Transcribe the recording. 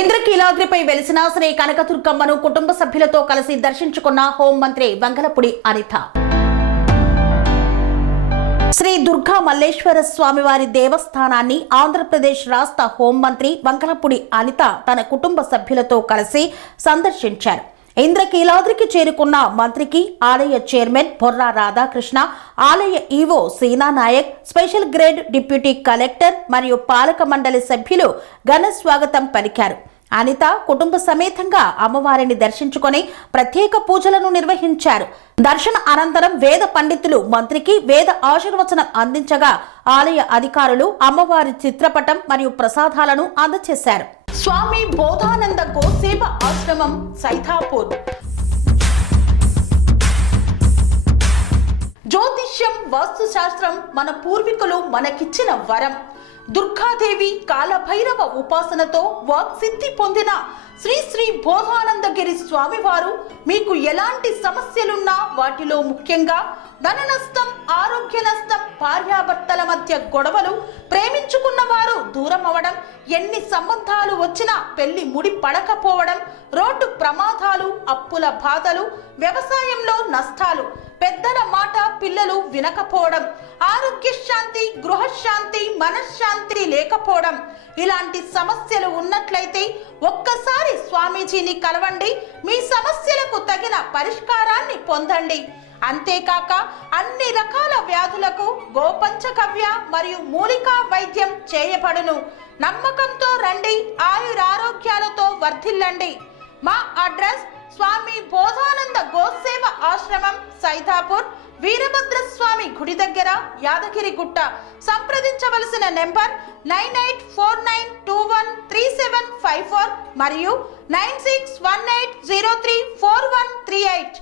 ఇంద్రకీలాద్రిపై వెలిసిన శ్రీ కనకదుర్గమ్మను కుటుంబ సభ్యులతో కలిసి దర్శించుకున్న హోంమంత్రి వంగలపూడి అనిత. శ్రీ దుర్గా మల్లేశ్వర స్వామివారి దేవస్థానాన్ని ఆంధ్రప్రదేశ్ రాష్ట్ర హోంమంత్రి వంగలపూడి అనిత తన కుటుంబ సభ్యులతో కలిసి సందర్శించారు. ఇంద్రకీలాద్రికి చేరుకున్న మంత్రికి ఆలయ చైర్మన్ బొర్రా రాధాకృష్ణ, ఆలయ EO Seena Naik, special grade deputy collector మరియు పాలక మండలి సభ్యులు ఘన స్వాగతం పలికారు. అనిత కుటుంబ సమేతంగా అమ్మవారిని దర్శించుకొని ప్రత్యేక పూజలను నిర్వహించారు. దర్శన అనంతరం వేద పండితులు మంత్రికి వేద ఆశీర్వచనం అందించగా ఆలయ అధికారులు అమ్మవారి చిత్రపటం మరియు ప్రసాదాలను అందజేశారు. స్వామి బోధానంద గోసేవ ఆశ్రమం సైథాపూర్. జ్యోతిష్యం, వాస్తుశాస్త్రం మన పూర్వీకులు మనకిచ్చిన వరం. దుర్గాదేవి, కాలభైరవ ఉపాసనతో వాక్సిద్ధి పొందిన శ్రీ శ్రీ బోధానందగిరి స్వామివారు మీకు ఎలాంటి సమస్యలున్నా, వాటిలో ముఖ్యంగా ధన నష్టం, ఆరోగ్య నష్టం, భార్యాభర్తల మధ్య గొడవలు, ప్రేమించుకున్న వారు దూరం అవడం, ఎన్ని సంబంధాలు వచ్చినా పెళ్లి ముడి పడకపోవడం, రోడ్డు ప్రమాదాలు, అప్పుల బాధలు, వ్యవసాయంలో నష్టాలు, పెద్దల మాట పిల్లలు వినకపోవడం, ఆరోగ్య శాంతి, గృహశాంతి, మనశ్శాంతి లేకపోవడం, ఇలాంటి సమస్యలు ఉన్నట్లయితే ఒక్కసారి స్వామీజీని కలవండి. మీ సమస్యలకు తగిన పరిష్కారాన్ని పొందండి. అంతేకాక అన్ని రకాల వ్యాధులకు గోపంచకవ్య మరియు మూలికా వైద్యం చేయబడును. నమ్మకంతో రండి, ఆయురారోగ్యాలతో వర్ధిల్లండి. మా అడ్రస్ స్వామి బోధానంద గోసేవ ఆశ్రమం సైథాపూర్, వీరభద్రస్వామి గుడి దగ్గర, యాదగిరిగుట్ట. సంప్రదించవలసిన నెంబర్ 9849213754 మరియు 9618034138.